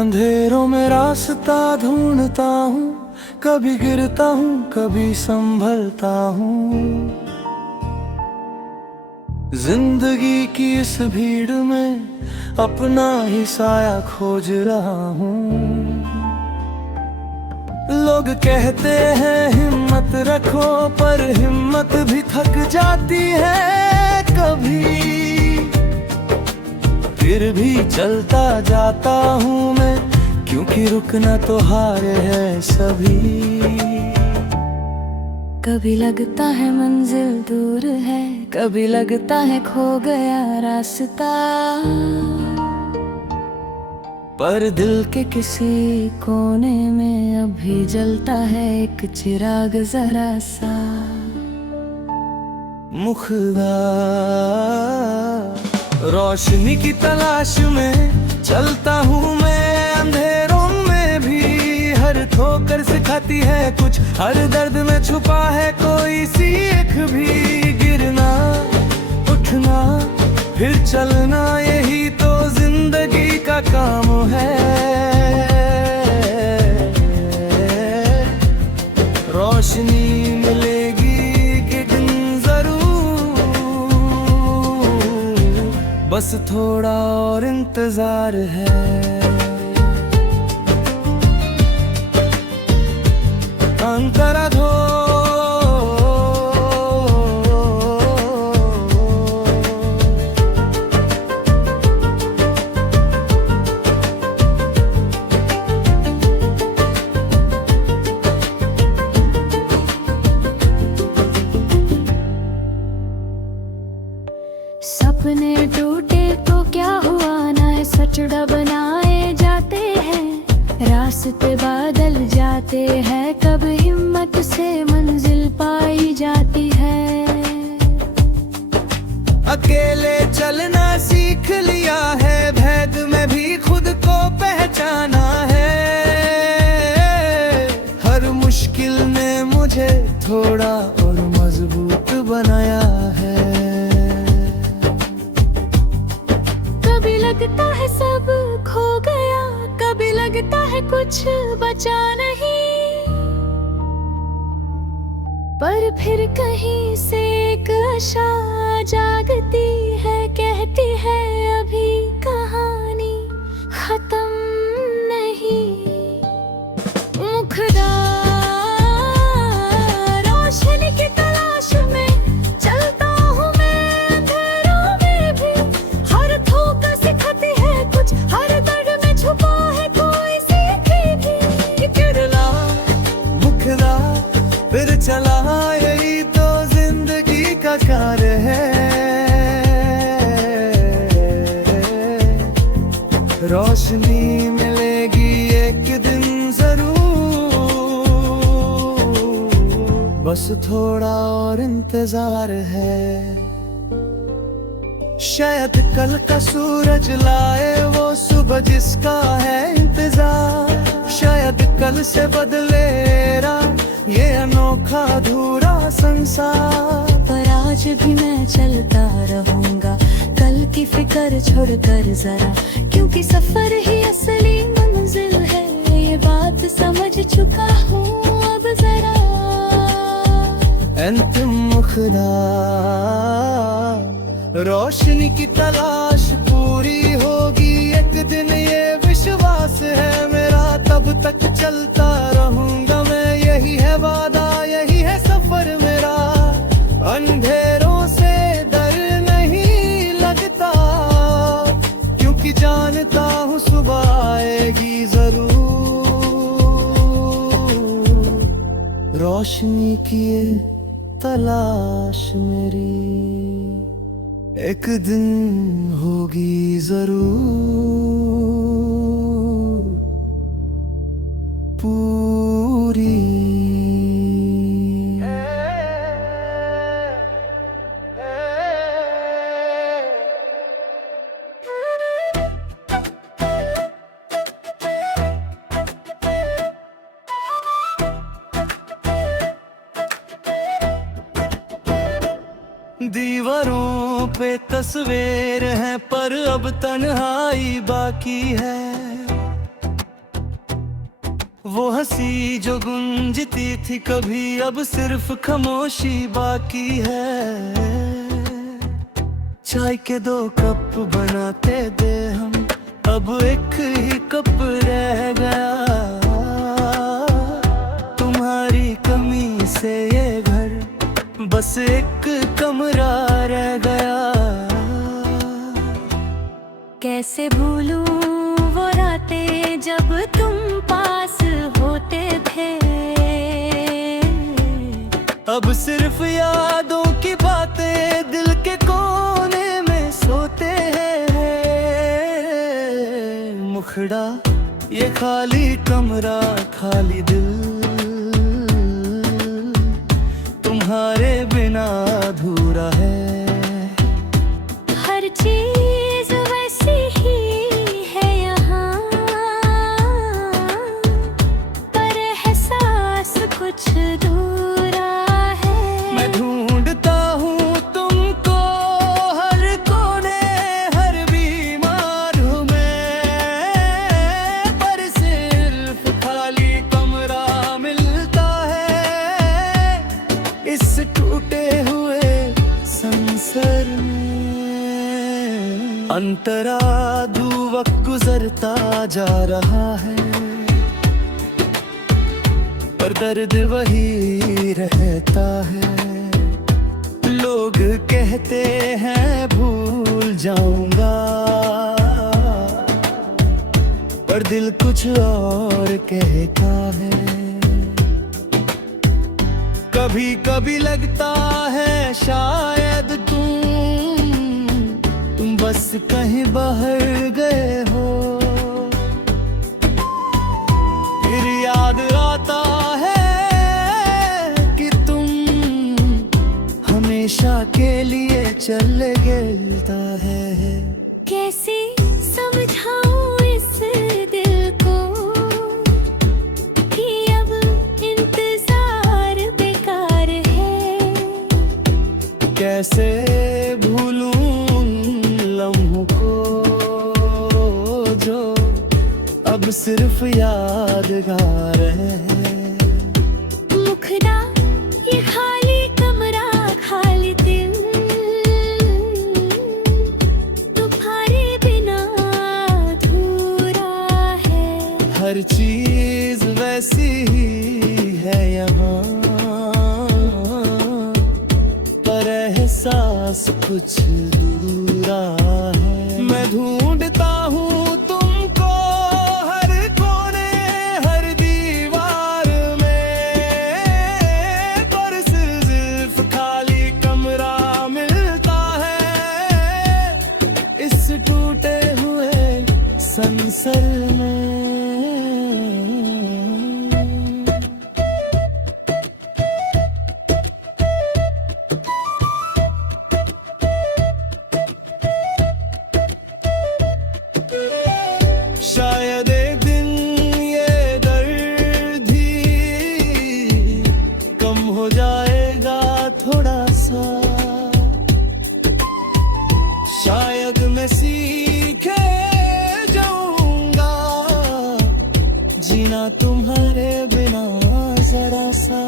अंधेरों में रास्ता ढूंढता हूँ, कभी गिरता हूँ कभी संभलता हूँ। जिंदगी की इस भीड़ में अपना ही साया खोज रहा हूँ। लोग कहते हैं हिम्मत रखो, पर हिम्मत भी थक जाती है कभी। फिर भी चलता जाता हूँ मैं, क्योंकि रुकना तो हार है सभी। कभी लगता है मंजिल दूर है, कभी लगता है खो गया रास्ता, पर दिल के किसी कोने में अभी जलता है एक चिराग जरा सा। मुखदा रोशनी की तलाश में चलता हूँ मैं, अंधेरों में भी हर ठोकर सिखाती है कुछ, हर दर्द में छुपा है कोई सीख भी। गिरना उठना फिर चलना, यही तो जिंदगी का काम है। रोशनी मिलेगी एक दिन जरूर, बस थोड़ा और इंतजार है। अंतरा धो सपने टूटे तो क्या हुआ ना, सचड़ा बनाए जाते हैं, रास्ते बादल जाते हैं, कब हिम्मत से मंजिल पाई जाती है। अकेले चलना सीख लिया है, भेद में भी खुद को पहचाना है। हर मुश्किल ने मुझे थोड़ा और मजबूत बनाया है। कभी लगता है सब खो गया, कभी लगता है कुछ बचा नहीं, पर फिर कहीं से एक आशा जागती है, कहती है अभी कहानी खत्म नहीं। मुखदा रोशनी की तलाश में चलता हूँ मैं, अंधेरों में भी हर ठोकर सिखाती है कुछ, हर दर्द में छुपा है कोई सीखी भी। गिरना मुखदा फिर चला, यही तो जिंदगी का कार्य है। रोशनी मिलेगी एक दिन जरूर, बस थोड़ा और इंतजार है। शायद कल का सूरज लाए वो सुबह जिसका है इंतजार, शायद कल से बदलेरा ये अनोखा अधूरा संसार। पर आज भी मैं चलता रहूंगा, कल की फिक्र छोड़कर जरा, क्योंकि सफर ही असली मंजिल है, ये बात समझ चुका हूँ अब जरा। अंतिम मुखदा रोशनी की तलाश पूरी होगी एक दिन, ये विश्वास है मेरा, तब तक चलता रहूंगा मैं, यही है वादा यही है सफर मेरा। अंधेरों से डर नहीं लगता, क्योंकि जानता हूँ सुबह आएगी जरूर। रोशनी की ये तलाश मेरी एक दिन होगी जरूर पूरी। दीवारों पे तस्वीर है, पर अब तन्हाई बाकी है। वो हंसी जो गूंजती थी कभी, अब सिर्फ खामोशी बाकी है। चाय के 2 कप बनाते दे हम, अब एक ही कप रह गया। तुम्हारी कमी से ये घर बस एक कमरा रह गया। कैसे भूलूं वो रातें जब तुम पास होते थे। अब सिर्फ यादों की बातें दिल के कोने में सोते हैं। मुखड़ा ये खाली कमरा, खाली दिल, तुम्हारे बिना अधूरा है। हर चीज वैसी ही है यहाँ, पर एहसास कुछ दूरा है। मैं ढूंढता हूँ तुमको हर कोने, हर बीमार हूँ मैं, पर सिर्फ खाली कमरा मिलता है इस टूटे हुए संसार में। अंतराधु वक्त गुजरता जा रहा है, पर दर्द वही रहता है। लोग कहते हैं भूल जाऊंगा, पर दिल कुछ और कहता है। कभी कभी लगता है शायद तुम बस कहीं बाहर गए हो। फिर याद आता है कि तुम हमेशा के लिए चले गए है। कैसे समझाऊं इस दिल को कि अब इंतजार बेकार है। कैसे भूलूं उन लम्हों को जो अब सिर्फ यादगार है। मुखड़ा ये खाली कमरा, खाली दिल, तुम्हारे बिना अधूरा है। हर चीज वैसी ही है यहाँ, पर एहसास कुछ दूरा है। मैं ढूंढता हूँ तुमको हर कोने, हर दीवार में, पर सिर्फ खाली कमरा मिलता है इस टूटे हुए संसार में। शायद एक दिन ये दर्द ही कम हो जाएगा थोड़ा सा। शायद मैं सीखे जाऊंगा जीना तुम्हारे बिना जरा सा।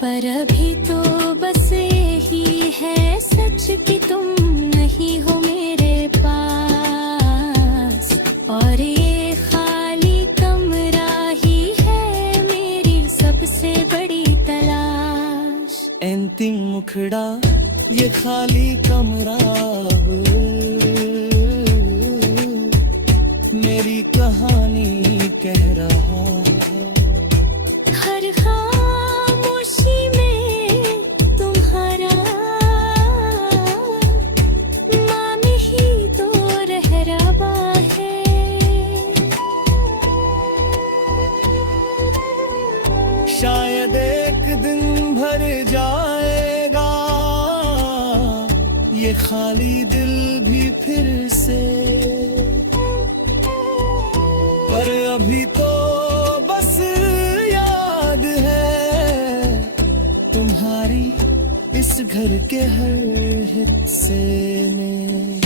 पर अभी तो बस यही है सच कि तुम नहीं हो मेरे पास, और ये खाली कमरा ही है मेरी सबसे बड़ी तलाश। अंतिम मुखड़ा ये खाली कमरा अब मेरी कहानी कह रहा है। हर खामोशी में तुम्हारा नाम ही तो रहरबा है। शायद एक दिन भर जाएगा ये खाली दिल भी फिर से, पर अभी तो बस याद है तुम्हारी इस घर के हर हिस्से में।